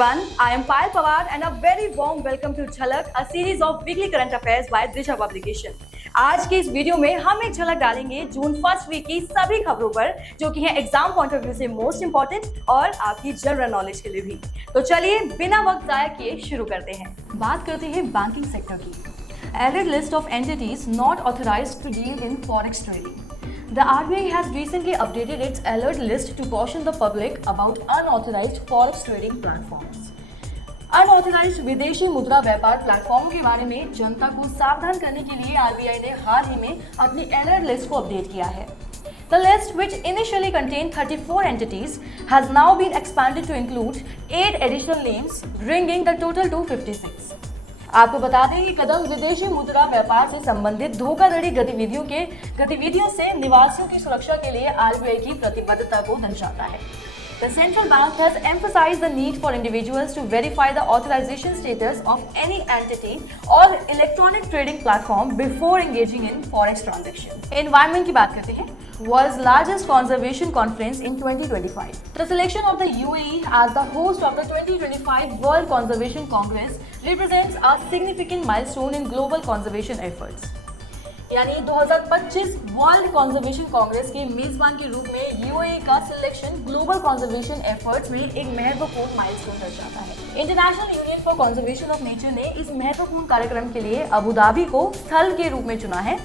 everyone, I am Payal Pawar and a very warm welcome to Jhalak, a series of weekly current affairs by Disha Publication. आज की इस video में हम एक झलक डालेंगे जून फर्स्ट वीक की सभी खबरों पर, जो कि है एग्जाम पॉइंट ऑफ व्यू से मोस्ट इंपॉर्टेंट और आपकी जनरल नॉलेज के लिए भी। तो चलिए बिना वक्त जाया किए शुरू करते हैं। बात करते हैं बैंकिंग सेक्टर की। Added list of entities not authorised to deal in forex trading. The RBI has recently updated its alert list to caution the public about unauthorized forex trading platforms. Unauthorised विदेशी मुद्रा व्यापार platform के बारे में जनता को सावधान करने के लिए आरबीआई ने हाल ही में अपनी अलर्ट लिस्ट को अपडेट किया है। The list, which initially contained 34 entities, has now been expanded to include 8 additional names, bringing the total to 56. आपको बता दें कि कदम विदेशी मुद्रा व्यापार से संबंधित धोखाधड़ी गतिविधियों से निवासियों की सुरक्षा के लिए आरबीआई की प्रतिबद्धता को दर्शाता है। The central bank has emphasized the need for individuals to verify the authorization status of any entity or electronic trading platform before engaging in forex transactions. Environment की बात करते हैं। World's largest conservation conference in 2025. The selection of the UAE as the host of the 2025 World Conservation Congress represents a significant milestone in global conservation efforts. यानी 2025 world conservation Congress के मेजबान के रूप में यूएई का सिलेक्शन ग्लोबल कंजर्वेशन एफर्ट्स में एक महत्वपूर्ण माइलस्टोन दर्शाता है। International union for conservation of nature ने इस महत्वपूर्ण कार्यक्रम के लिए अबू धाबी को स्थल के रूप में चुना है।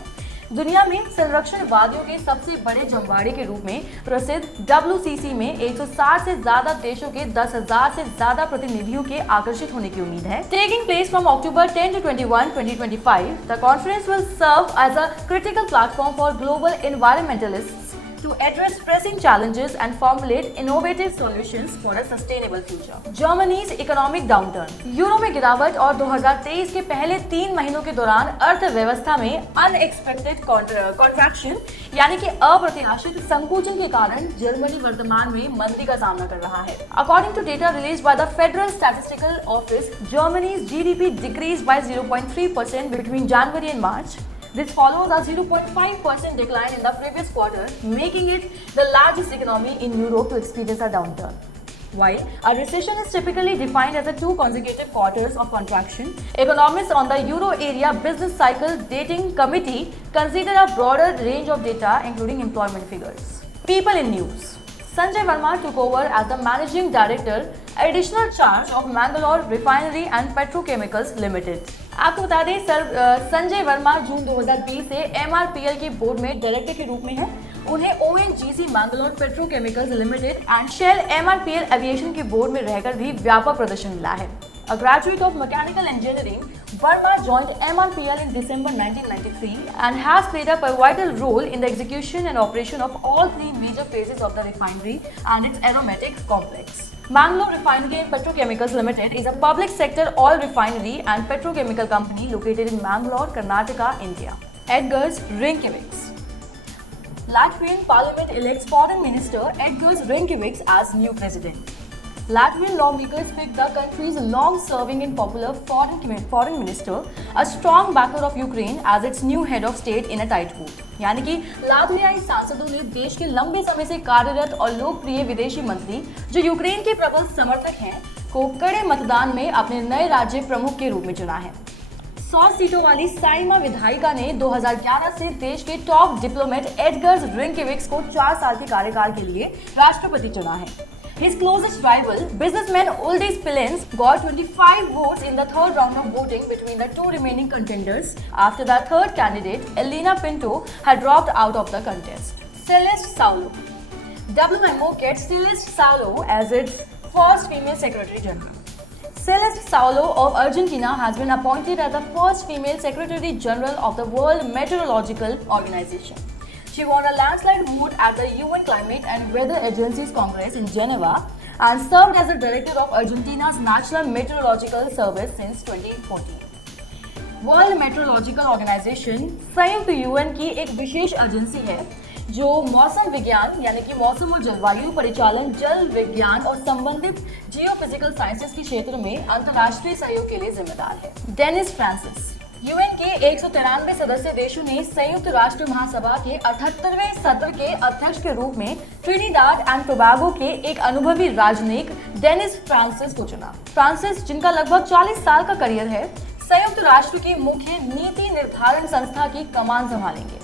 दुनिया में संरक्षणवादियों के सबसे बड़े जमवाड़े के रूप में प्रसिद्ध WCC में 160 से ज्यादा देशों के 10,000 से ज्यादा प्रतिनिधियों के आकर्षित होने की उम्मीद है। Taking place from October 10 to 21, 2025, the conference will serve as a critical platform for global environmentalists to address pressing challenges and formulate innovative solutions for a sustainable future. Germany's economic downturn. Euro में गिरावट और 2023 के पहले 3 महीनों के दौरान अर्थव्यवस्था में अनएक्सपेक्टेड कॉन्ट्रैक्शन यानी कि अप्रत्याशित संकुचन के कारण जर्मनी वर्तमान में मंदी का सामना कर रहा है। According to data released by the Federal Statistical Office, Germany's GDP decreased by 0.3% between January and March. This follows a 0.5% decline in the previous quarter, making it the largest economy in Europe to experience a downturn. While a recession is typically defined as the 2 consecutive quarters of contraction, economists on the Euro Area Business Cycle Dating Committee consider a broader range of data, including employment figures. People in news. Sanjay Verma took over as the managing director, additional charge of Mangalore Refinery and Petrochemicals Limited. आपको बता दें संजय वर्मा जून 2020 से MRPL के board में director के रूप में है। उन्हें ONGC Mangalore petrochemicals limited and Shell MRPL aviation के बोर्ड में रहकर भी व्यापक प्रदर्शन मिला है। A graduate of mechanical engineering, Verma joined MRPL in December 1993 and has played a pivotal role in the execution and operation of all 3 major phases of the refinery and its aromatic complex. Mangalore Refinery and Petrochemicals Limited is a public sector oil refinery and petrochemical company located in Mangalore, Karnataka, India. Edgars Rinkēviks. Latvian Parliament elects Foreign Minister Edgars Rinkēviks as new president. Latvian lawmakers picked the country's long-serving and popular foreign minister, a strong backer of Ukraine, as its new head of state in a tight vote. यानी कि लातवियाई सांसदों ने देश के लंबे समय से कार्यरत और लोकप्रिय विदेशी मंत्री, जो यूक्रेन के प्रबल समर्थक हैं, को कड़े मतदान में अपने नए राज्य प्रमुख के रूप में चुना है। 100 सीटों वाली साइमा विधायिका ने 2011 से देश के टॉप डिप्लोमेट एडगर्स रिंकेविक्स को 4 साल के कार्यकाल के लिए राष्ट्रपति चुना है। His closest rival, businessman Uldis Pilens, got 25 votes in the third round of voting between the 2 remaining contenders after the third candidate, Elena Pinto, had dropped out of the contest. Celeste Saulo. WMO gets Celeste Saulo as its first female Secretary General. Celeste Saulo of Argentina has been appointed as the first female Secretary General of the World Meteorological Organization. She won a landslide vote at the UN Climate and Weather Agency's Congress in Geneva and served as the director of Argentina's National Meteorological Service since 2014. World Meteorological Organization संयुक्त UN की एक विशेष agency है जो मौसम विज्ञान यानी कि मौसम और जलवायु परिचालन, जल विज्ञान और संबंधित जियोफिजिकल साइंसेज के क्षेत्र में अंतर्राष्ट्रीय सहयोग के लिए जिम्मेदार है। Dennis Francis. यूएन के 193 सदस्य देशों ने संयुक्त राष्ट्र महासभा के 78वें सत्र के अध्यक्ष के रूप में ट्रिनिडाड एंड टोबैगो के एक अनुभवी राजनयिक डेनिस फ्रांसिस को चुना। फ्रांसिस, जिनका लगभग 40 साल का करियर है, संयुक्त राष्ट्र की मुख्य नीति निर्धारण संस्था की कमान संभालेंगे।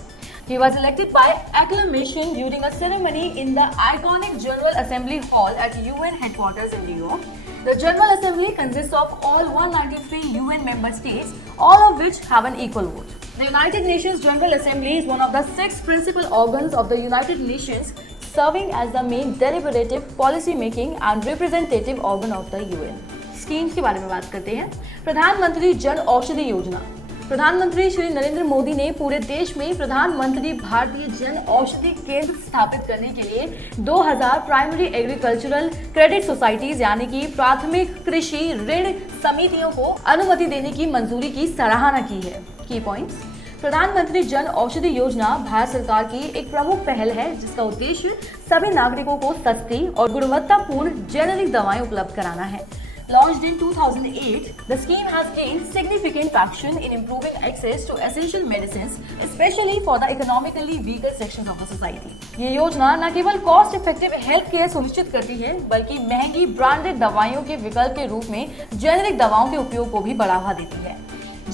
He was elected by acclamation during a ceremony in the iconic General Assembly Hall at UN headquarters in New York. The General Assembly consists of all 193 UN member states, all of which have an equal vote. The United Nations General Assembly is one of the 6 principal organs of the United Nations, serving as the main deliberative, policy-making and representative organ of the UN. Schemes के बारे में बात करते हैं। प्रधानमंत्री जन औषधि योजना। प्रधानमंत्री श्री नरेंद्र मोदी ने पूरे देश में प्रधानमंत्री भारतीय जन औषधि केंद्र स्थापित करने के लिए 2000 प्राइमरी एग्रीकल्चरल क्रेडिट सोसाइटीज यानी कि प्राथमिक कृषि ऋण समितियों को अनुमति देने की मंजूरी की सराहना की है। की पॉइंट्स: प्रधानमंत्री जन औषधि योजना भारत सरकार की एक प्रमुख पहल है जिसका उद्देश्य सभी नागरिकों को सस्ती और गुणवत्तापूर्ण जेनेरिक दवाएं उपलब्ध कराना है। Launched in 2008, the scheme has gained significant traction in improving access to essential medicines, especially for the economically weaker sections of the society. ये योजना न केवल कॉस्ट इफेक्टिव हेल्थ केयर सुनिश्चित करती है, बल्कि महंगी ब्रांडेड दवाइयों के विकल्प के रूप में जेनेरिक दवाओं के उपयोग को भी बढ़ावा देती है।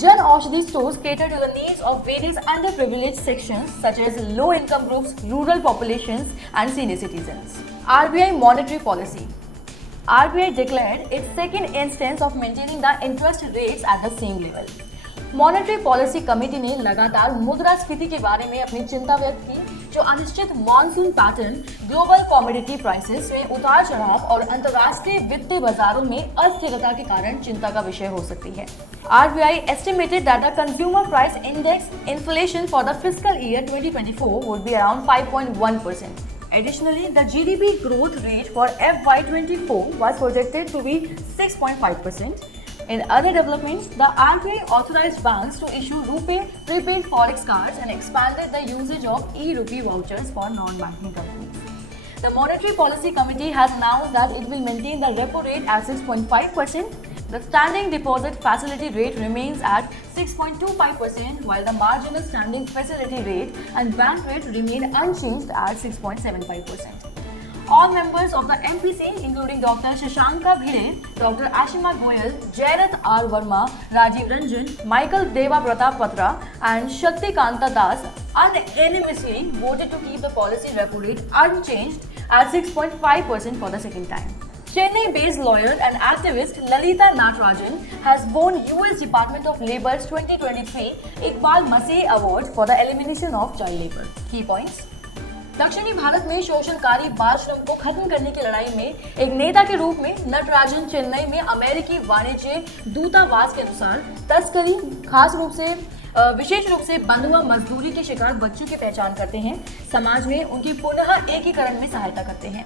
Jan Aushadhi stores cater to the needs of various underprivileged sections such as low-income groups, rural populations, and senior citizens. RBI monetary policy. RBI declared its second instance of maintaining the interest rates at the same level. Monetary policy committee ने लगातार मुद्रास्फीति के बारे में अपनी चिंता व्यक्त की, जो अनिश्चित monsoon pattern, global commodity prices में उतार चढ़ाव और अंतर्राष्ट्रीय वित्तीय बाजारों में अस्थिरता के कारण चिंता का विषय हो सकती है। RBI estimated that the consumer price index inflation for the fiscal year 2024 would be around 5.1%. Additionally, the GDP growth rate for FY24 was projected to be 6.5%. In other developments, the RBI authorized banks to issue RuPay prepaid forex cards and expanded the usage of e-rupee vouchers for non-banking companies. The Monetary Policy Committee has announced that it will maintain the repo rate at 6.5%. The standing deposit facility rate remains at 6.25%, while the marginal standing facility rate and bank rate remain unchanged at 6.75%. All members of the MPC, including Dr. Shashanka Bhide, Dr. Ashima Goyal, Jayarath R. Verma, Rajiv Ranjan, Michael Deva Pratap Patra, and Shakti Kanta Das unanimously voted to keep the policy repo rate unchanged at 6.5% for the second time. Chennai-based lawyer and activist Lalita Natarajan has won US Department of Labor's 2023 Iqbal Masih Award for the elimination of child labor. Key points: दक्षिणी भारत में शोषणकारी बाल श्रम को खत्म करने की लड़ाई में एक नेता के रूप में नटराजन चेन्नई में अमेरिकी वाणिज्य दूतावास के अनुसार तस्करी, खास रूप से विशेष रूप से बंधुआ मजदूरी के शिकार बच्चों की पहचान करते हैं, समाज में उनकी पुनः एकीकरण में सहायता करते हैं।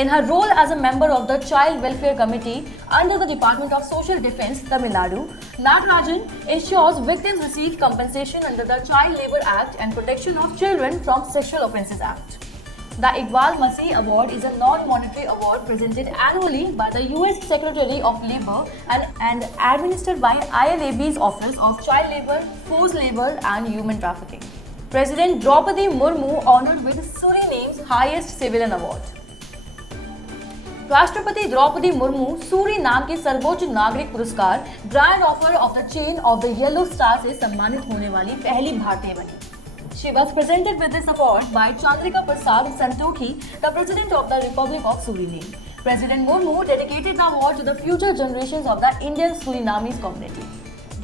In her role as a member of the Child Welfare Committee under the Department of Social Defense, Tamil Nadu, Natarajan ensures victims receive compensation under the Child Labour Act and Protection of Children from Sexual Offences Act. The Iqbal Masih Award is a non-monetary award presented annually by the US Secretary of Labour and administered by ILAB's Office of Child Labour, Forced Labour and Human Trafficking. President Draupadi Murmu honored with Suriname's highest civilian award. राष्ट्रपति Draupadi Murmu Suriname के सर्वोच्च नागरिक पुरस्कार grand offer of the chain of the yellow star से सम्मानित होने वाली पहली भारतीय बनी। She was presented with this award by Chandrika Prasad Santokhi, the President of the Republic of Suriname. President Murmu dedicated the award to the future generations of the Indian Surinamese community.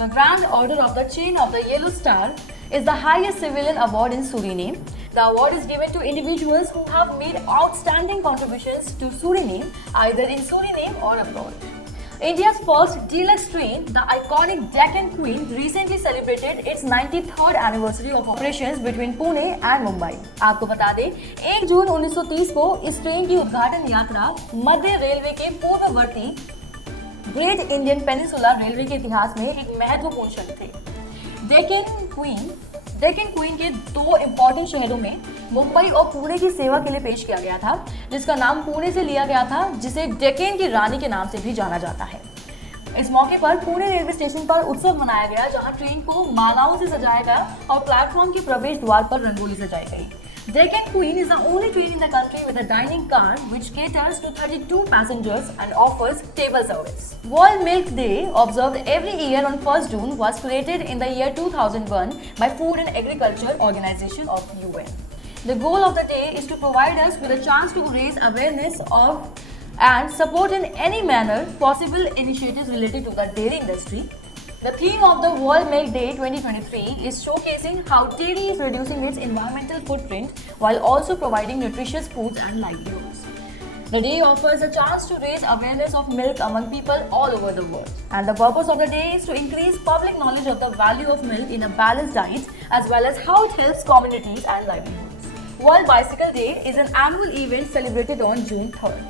The Grand Order of the Chain of the Yellow Star is the highest civilian award in Suriname. The award is given to individuals who have made outstanding contributions to Suriname, either in Suriname or abroad. India's first deluxe train, the iconic Deccan Queen, recently celebrated its 93rd anniversary of operations between Pune and Mumbai. आपको बता दें, 1 जून 1930 को इस train की उद्घाटन यात्रा मध्य railway के पूर्ववर्ती ग्रेट इंडियन पेनिनसुला रेलवे के इतिहास में एक महत्वपूर्ण क्षण थे। डेक्कन क्वीन के 2 इंपॉर्टेंट शहरों में मुंबई और पुणे की सेवा के लिए पेश किया गया था, जिसका नाम पुणे से लिया गया था, जिसे डेक्कन की रानी के नाम से भी जाना जाता है। इस मौके पर पुणे रेलवे स्टेशन पर उत्सव मनाया गया, जहां ट्रेन को मालाओं से सजाया गया और प्लेटफॉर्म के प्रवेश द्वार पर रंगोली सजाई गई। Deccan Queen is the only train in the country with a dining car which caters to 32 passengers and offers table service. World Milk Day, observed every year on 1st June, was created in the year 2001 by Food and Agriculture Organization of UN. The goal of the day is to provide us with a chance to raise awareness of and support in any manner possible initiatives related to the dairy industry. The theme of the World Milk Day 2023 is showcasing how dairy is reducing its environmental footprint while also providing nutritious foods and livelihoods. The day offers a chance to raise awareness of milk among people all over the world. And the purpose of the day is to increase public knowledge of the value of milk in a balanced diet as well as how it helps communities and livelihoods. World Bicycle Day is an annual event celebrated on June 3rd.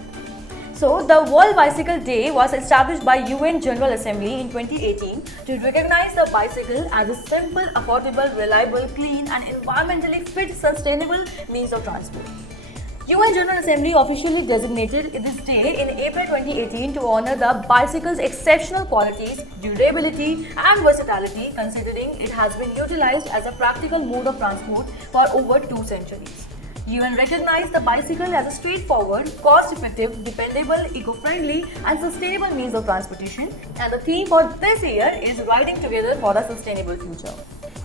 So, the World Bicycle Day was established by UN General Assembly in 2018 to recognize the bicycle as a simple, affordable, reliable, clean and environmentally fit, sustainable means of transport. UN General Assembly officially designated this day in April 2018 to honor the bicycle's exceptional qualities, durability and versatility, considering it has been utilized as a practical mode of transport for over 2 centuries. UN recognized the bicycle as a straightforward, cost-effective, dependable, eco-friendly and sustainable means of transportation, and the theme for this year is Riding Together for a Sustainable Future.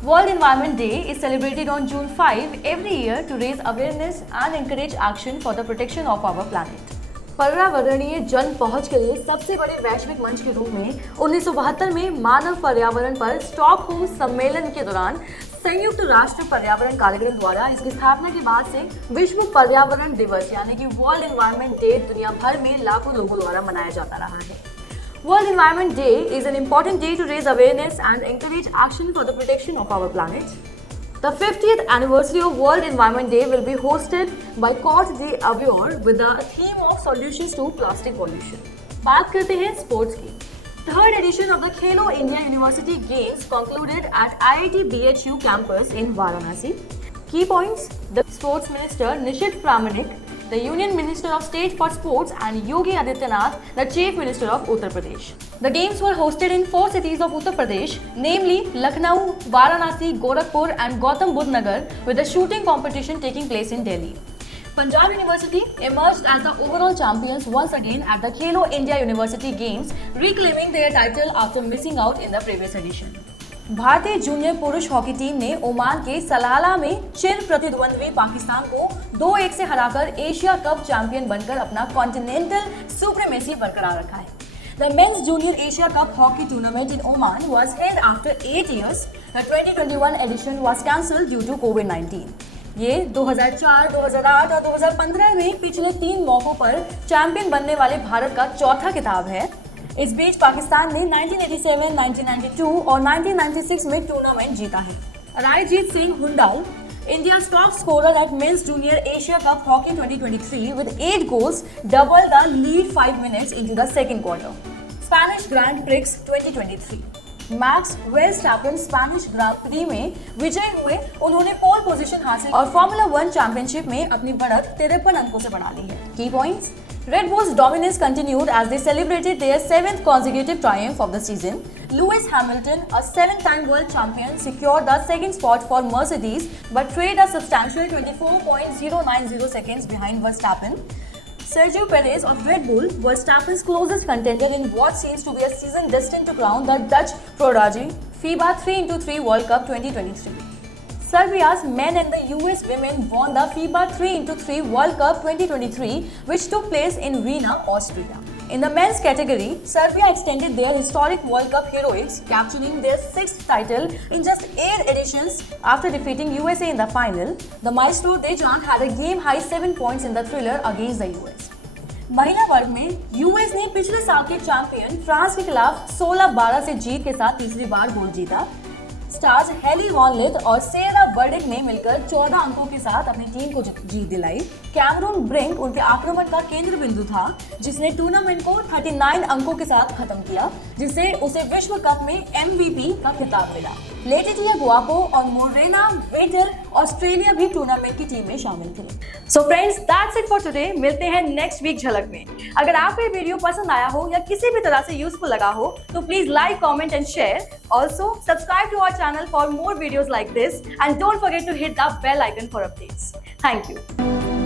World Environment Day is celebrated on June 5 every year to raise awareness and encourage action for the protection of our planet. पर्यावरणीय जन पहुंच के लिए सबसे बड़े वैश्विक मंच के रूप में 1972 में मानव पर्यावरण पर स्टॉकहोम सम्मेलन के दौरान संयुक्त राष्ट्र पर्यावरण कार्यक्रम द्वारा इसकी स्थापना के बाद से विश्व पर्यावरण दिवस यानी कि वर्ल्ड एनवायरनमेंट डे दुनिया भर में लाखों लोगों द्वारा मनाया जाता रहा है। World Environment Day is an important day to raise awareness and encourage action for the protection of our planet. The 50th anniversary of World Environment Day will be hosted by Côte d'Ivoire with the theme of Solutions to Plastic Pollution. बात करते हैं sports की। Third edition of the Khelo India University Games concluded at IIT BHU campus in Varanasi. Key points: the Sports Minister Nishit Pramanik, the Union Minister of State for Sports, and Yogi Adityanath, the Chief Minister of Uttar Pradesh. The games were hosted in 4 cities of Uttar Pradesh, namely Lucknow, Varanasi, Gorakhpur, and Gautam Budh Nagar, with the shooting competition taking place in Delhi. Punjab University emerged as the overall champions once again at the Khelo India University Games, reclaiming their title after missing out in the previous edition. भारतीय junior पुरुष hockey team ने Oman के सलाला में चिर प्रतिद्वंद्वी पाकिस्तान को 2-1 से हराकर एशिया कप चैंपियन बनकर अपना कॉन्टिनेंटल सुप्रीमेसी बरकरार रखा है। The Men's Junior Asia Cup Hockey Tournament in Oman was held after 8 years. The 2021 edition was cancelled due to COVID-19. ये 2004, 2008 और 2015 में पिछले 3 मौकों पर चैंपियन बनने वाले भारत का चौथा खिताब है। इस बीच पाकिस्तान ने 1987, 1992 और 1996 में टूर्नामेंट जीता है। रायजीत Singh हुंडाल, India's top scorer at Men's Junior Asia Cup Hockey 2023 with 8 goals, doubled the lead 5 minutes into the second quarter. Spanish Grand Prix 2023. Max Verstappen Spanish Grand Prix में विजय हुए। उन्होंने पोल पोजीशन हासिल और फॉर्मूला 1 चैंपियनशिप में अपनी बढ़त 53 अंकों से बढ़ा ली है। की points: Red Bull's dominance continued as they celebrated their 7th consecutive triumph of the season. Lewis Hamilton, a 7-time world champion, secured the second spot for Mercedes but trailed a substantial 24.090 seconds behind Verstappen. Sergio Perez of Red Bull, Verstappen's closest contender in what seems to be a season destined to crown the Dutch prodigy FIBA 3x3 World Cup 2023. Serbia's men and the US women won the FIBA 3x3 World Cup 2023, which took place in Vienna, Austria. In the men's category, Serbia extended their historic World Cup heroics, capturing their 6th title in just 8 editions after defeating USA in the final. The Maestro Dejan had a game-high 7 points in the thriller against the US. महिला वर्ग में US ने पिछले साल के champion France के खिलाफ 16-12 से जीत के साथ तीसरी बार गोल्ड जीता। स्टार्स हेली वॉनलिथ और सेरा बर्डिक ने मिलकर 14 अंकों के साथ अपनी टीम को जीत दिलाई। कैमरून ब्रिंक उनके आक्रमण का केंद्र बिंदु था, जिसने टूर्नामेंट को 39 अंकों के साथ खत्म किया, जिससे उसे विश्व कप में MVP का खिताब मिला। लेटिटिया गुआपो और मोरेना वेटर ऑस्ट्रेलिया भी टूर्नामेंट की टीम में शामिल थे। So friends, that's it for today. मिलते हैं नेक्स्ट वीक झलक में। अगर आपको ये वीडियो पसंद आया हो या किसी भी तरह से यूजफुल लगा हो तो please like, comment and share. Also subscribe to our channel for more videos like this and don't forget to hit the bell icon for updates. Thank you.